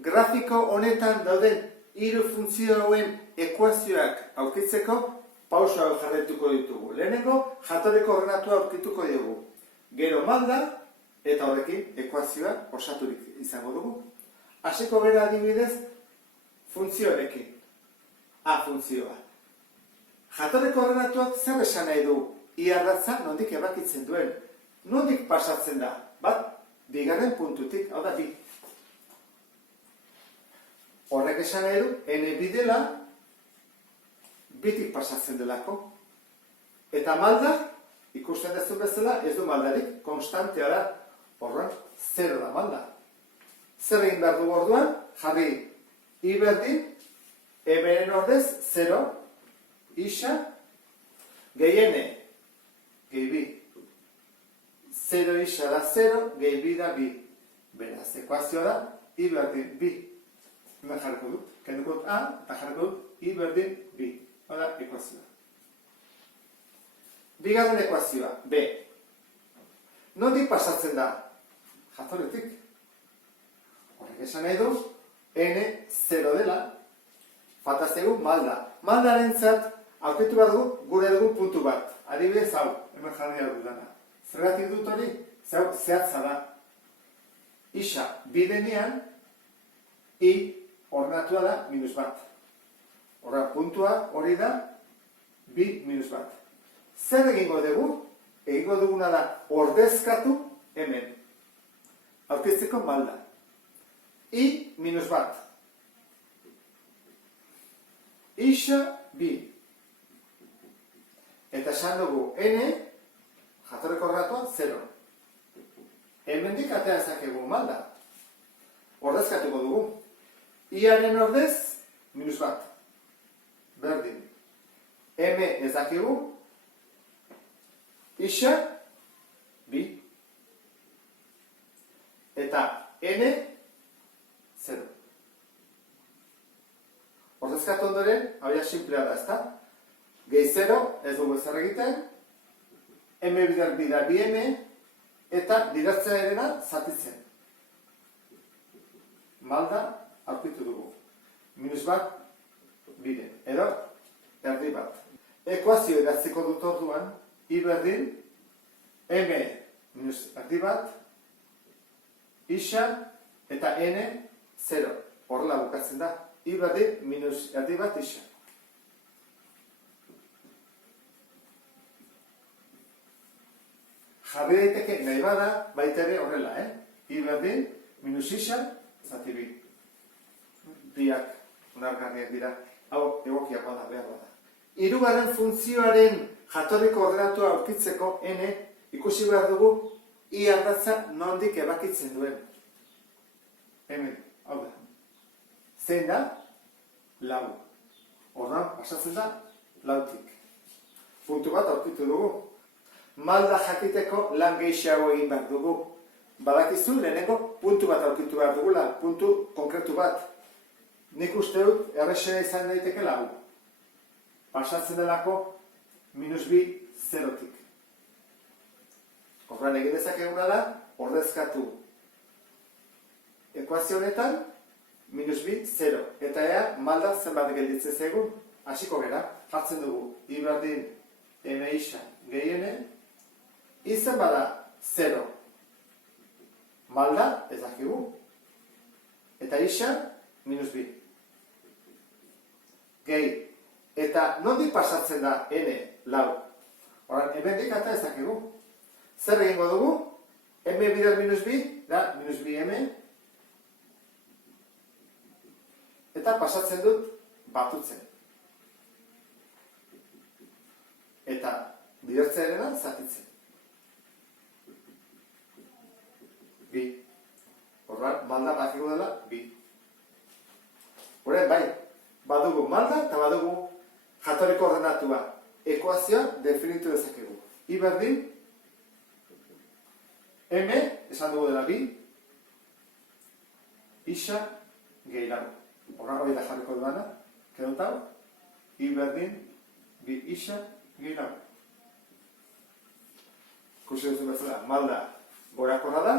grafiko honetan dauden hiru funtzio hauen ekuazioak aurkitzeko pauso hau jarraituko ditugu. Lehenengo, jatorriko ordenatua aurkituko diogu. Gero malda, eta horrekin ekuazioa osaturik izango dugu. Hasiko gara adibidez, funtzioarekin. A funtzioa. Jatorriko ordenatuak zer esan nahi du? I-ardatza nondik ebakitzen duen. Nondik pasatzen da? Bat, bigarren puntutik, hau da bi. Horrek esan nahi du, n bidela, bitik pasatzen delako. Eta malda, ikusten dezun bezala, ez du maldarik, konstantea da. Horren, zero da malda. Zer egin behar dugu orduan, jarri i berdin, eberen ordez, zero, isa, gehiene, gehi bi. Zero isa da zero, gehi bi da bi. Beraz, ekuazioa da, i berdin bi. Hemen jarriko dut, kenduko dut a, eta jarriko dut i berdin bi. Hora, ekuazioa. Bigarren ekuazioa, b. Nondik pasatzen da? Jatorretik. Horrek esan nahi du, n zero dela, falta zaigu malda. Maldarentzat aurkitu behar dugu gure dugun puntu bat. Adibidez hau, hemen jarri dudana. Zergatik dut hori, zehatza da. Isa bidenean, i ordenatua da minus bat. Horra, puntua hori da, bi minus bat. Zer egingo dugu? Egingo duguna da ordezkatu hemen. Aurkitzeko malda. I minus bat. Isa bi. Eta esan dugu n, jatorreko ordenatuan, 0. Hemendik atera ezakegu malda. Ordezkatuko dugu. I-aren ordez, minus bat. Berdin. M ez dakigu. Isa, bi. Eta n, 0. Ordezkatu ondoren, hau ja simplea da, ezta? Gehi 0, ez dugu ezer egiten. M bider bida bi m, eta didatzea erena zatitzen. Malda aurkitu dugu. Minus bat, bide. Edo, erdi bat. Ekuazio idatziko dut orduan, i berdin, m minus erdi bat, isa, eta n, 0. Horrela bukatzen da. I berdin, minus erdi bat, isa. Jarri daiteke nahi bada, baita ere horrela, I berdin, minus isa, zati bi. Biak, unargarriak dira. Hau, egokiak bada, behar bada. Hirugarren funtzioaren jatorriko ordenatua aurkitzeko n, ikusi behar dugu, i ardatza nondik ebakitzen duen. Hemen, hau da. Zein da? Lau. Horran, pasatzen da, lautik. Puntu bat aurkitu dugu. Malda jakiteko lan gehiago egin behar dugu. Badakizu, lehenengo puntu bat aurkitu behar dugula, puntu konkretu bat. Nik uste dut, errexena izan daiteke lau. Pasatzen delako, minus bi, zerotik. Horran egin dezakeguna da, ordezkatu. Ekuazio honetan, minus bi, zero. Eta ea, malda zenbat gelditzen zaigu. Hasiko gera, jartzen dugu, i berdin, m isa, gehiene, izen bada, zero. Malda, ez dakigu. Eta isa, minus bi. Gehi. Eta nondik pasatzen da, n, lau. Horan, hemendik eta ez dakigu. Zer egingo dugu? M bider minus bi, da, minus bi m. Eta pasatzen dut, batutzen. Eta bidertzearena zatitzen. Bi. Horra, malda bakiko dela, bi. Horren, bai, badugu malda eta badugu jatorriko ordenatua. Ekuazioa definitu dezakegu. I berdin, m, esan dugu dela bi, isa, gehi lau. Horra hori da jarriko duana, kedotau, i berdin, bi isa, gehi lau. Kursi duzu bezala, malda gorakorra da,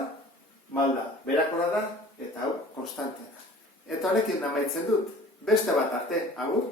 malda berakorra da, eta hau konstantea da. Eta honekin amaitzen dut. Beste bat arte, agur.